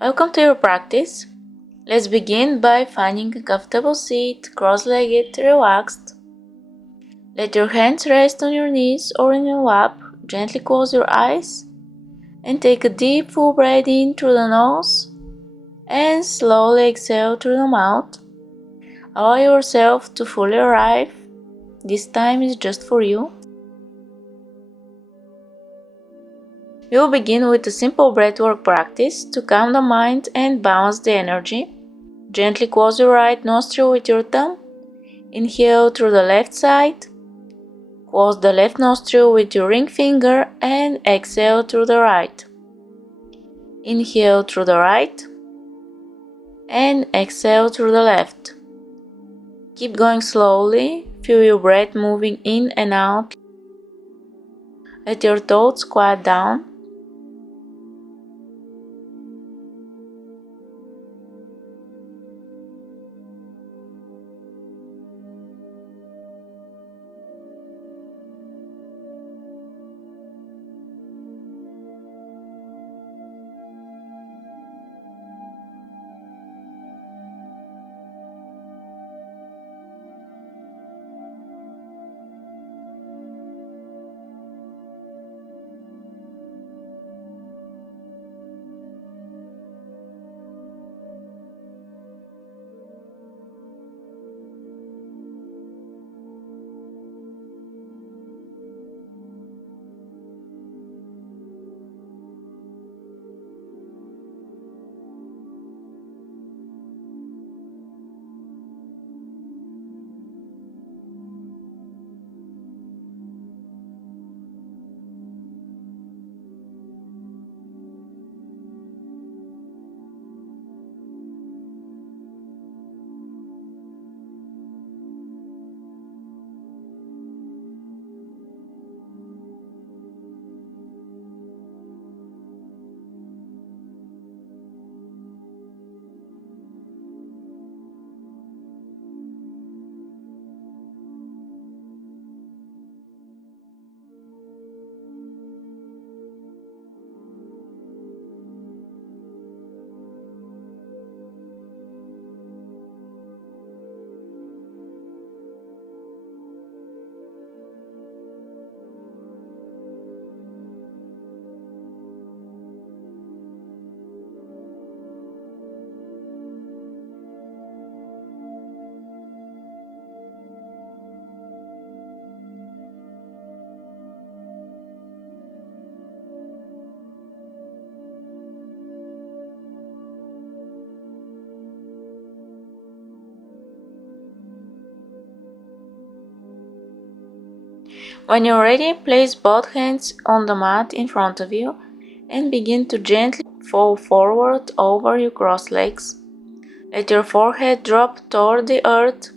Welcome to your practice. Let's begin by finding a comfortable seat, cross-legged, relaxed. Let your hands rest on your knees or in your lap. Gently close your eyes and take a deep full breath in through the nose and slowly exhale through the mouth. Allow yourself to fully arrive. This time is just for you. We'll begin with a simple breathwork practice to calm the mind and balance the energy. Gently close your right nostril with your thumb. Inhale through the left side. Close the left nostril with your ring finger and exhale through the right. Inhale through the right and exhale through the left. Keep going slowly. Feel your breath moving in and out. Let your thoughts quiet down. When you're ready, place both hands on the mat in front of you and begin to gently fall forward over your crossed legs. Let your forehead drop toward the earth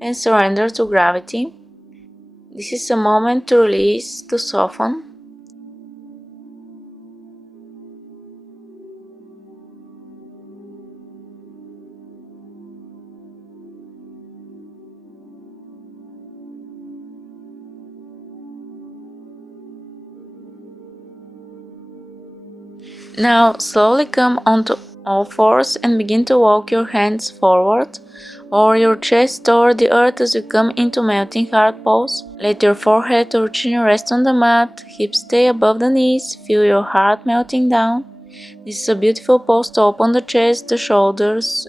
and surrender to gravity. This is a moment to release, to soften. Now slowly come onto all fours and begin to walk your hands forward or your chest toward the earth as you come into melting heart pose. Let your forehead or chin rest on the mat, hips stay above the knees, feel your heart melting down. This is a beautiful pose to open the chest, the shoulders.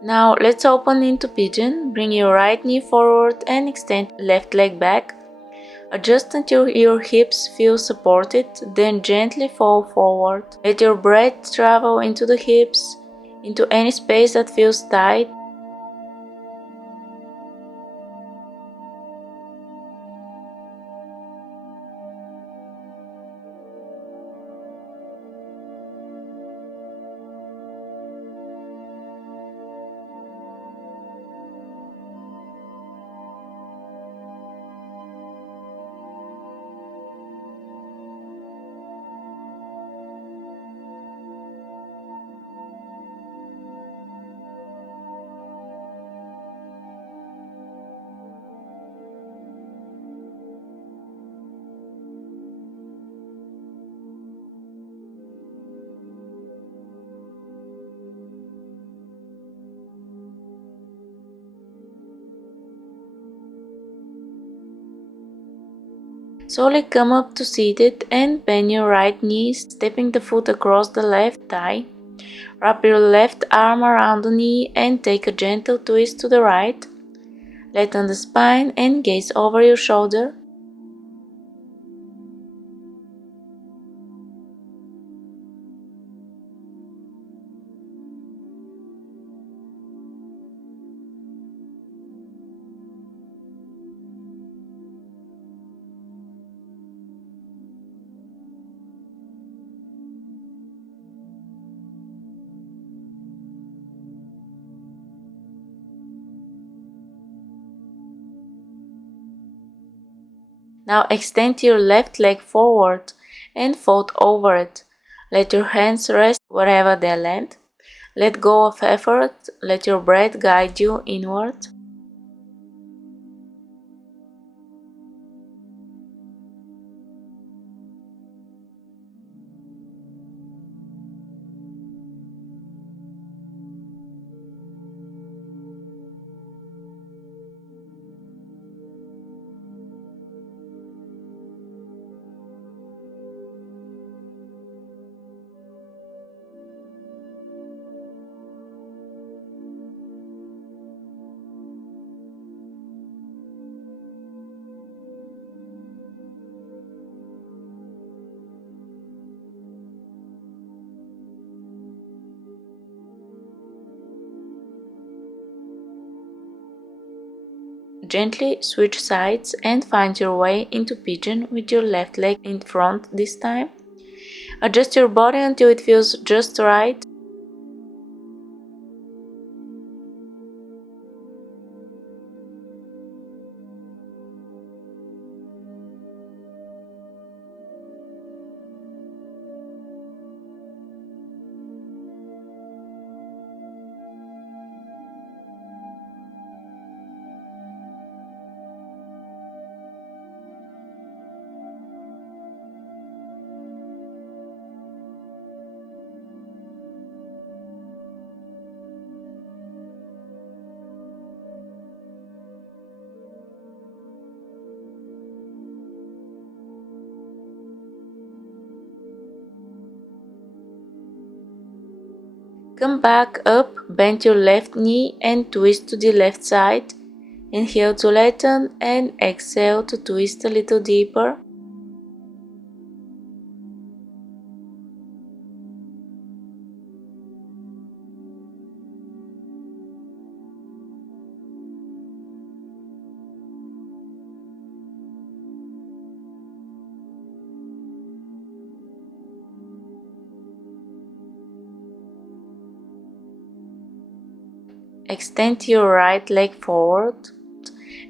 Now let's open into Pigeon. Bring your right knee forward and extend left leg back. Adjust until your hips feel supported, then gently fall forward. Let your breath travel into the hips, into any space that feels tight. Slowly come up to seated and bend your right knee, stepping the foot across the left thigh. Wrap your left arm around the knee and take a gentle twist to the right. Flatten the spine and gaze over your shoulder. Now extend your left leg forward and fold over it. Let your hands rest wherever they land. Let go of effort. Let your breath guide you inward. Gently switch sides and find your way into Pigeon with your left leg in front this time. Adjust your body until it feels just right. Come back up, bend your left knee and twist to the left side. Inhale to lengthen and exhale to twist a little deeper. Extend your right leg forward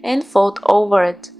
and fold over it.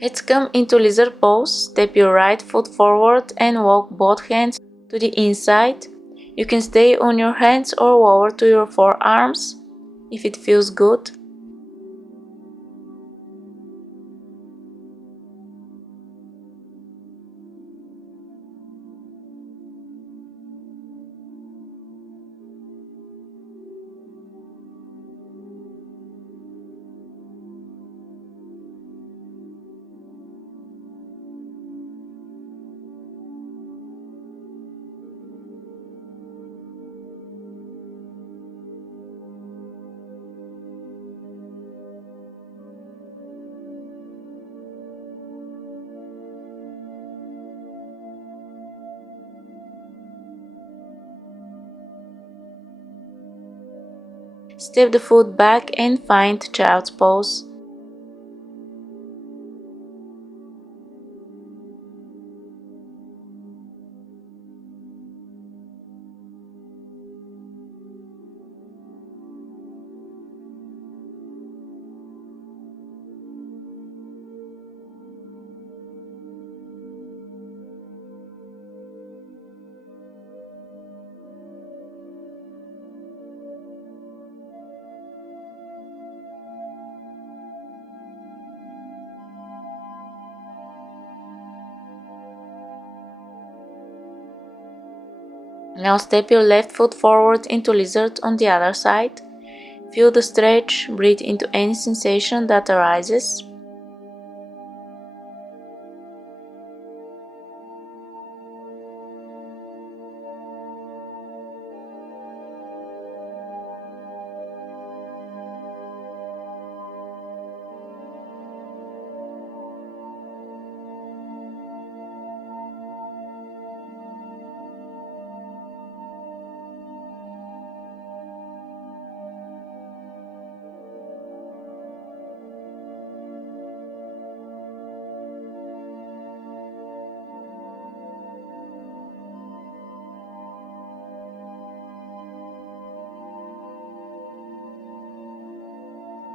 Let's come into lizard pose. Step your right foot forward and walk both hands to the inside. You can stay on your hands or over to your forearms if it feels good. Step the foot back and find child's pose. Now step your left foot forward into lizard on the other side. Feel the stretch, breathe into any sensation that arises.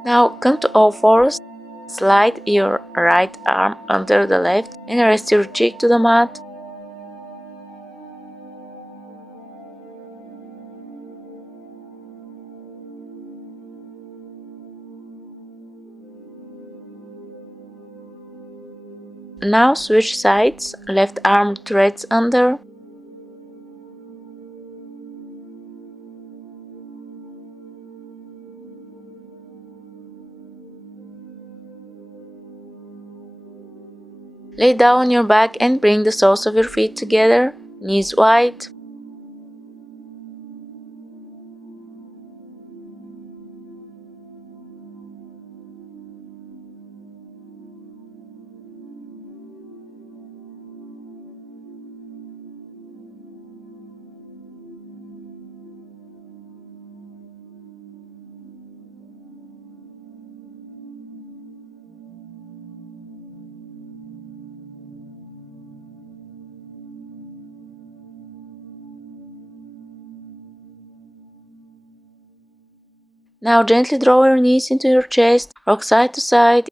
Now come to all fours, slide your right arm under the left and rest your cheek to the mat. Now switch sides, left arm threads under. Lay down on your back and bring the soles of your feet together, knees wide. Now gently draw your knees into your chest, rock side to side.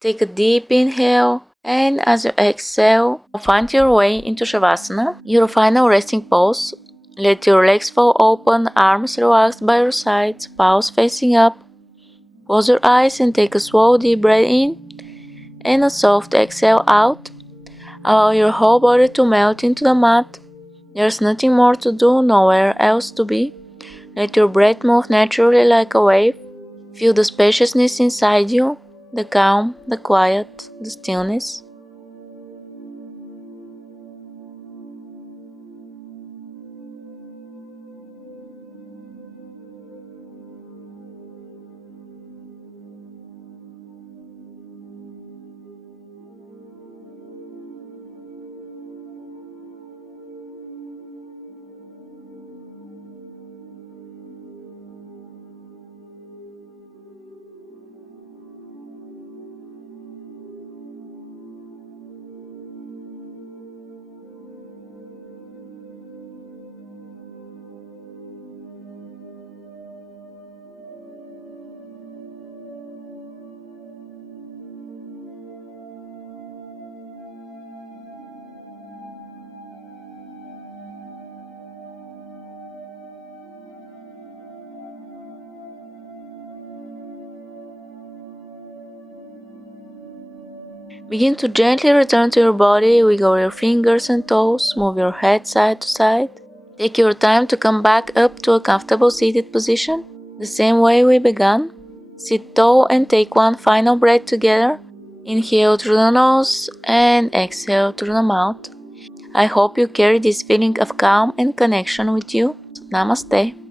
Take a deep inhale, and as you exhale, find your way into shavasana, your final resting pose. Let your legs fall open, arms relaxed by your sides, palms facing up. Close your eyes and take a slow deep breath in and a soft exhale out. Allow your whole body to melt into the mat. There's nothing more to do, nowhere else to be. Let your breath move naturally like a wave. Feel the spaciousness inside you, the calm, the quiet, the stillness. Begin to gently return to your body, wiggle your fingers and toes, move your head side to side. Take your time to come back up to a comfortable seated position, the same way we began. Sit tall and take one final breath together. Inhale through the nose and exhale through the mouth. I hope you carry this feeling of calm and connection with you. Namaste.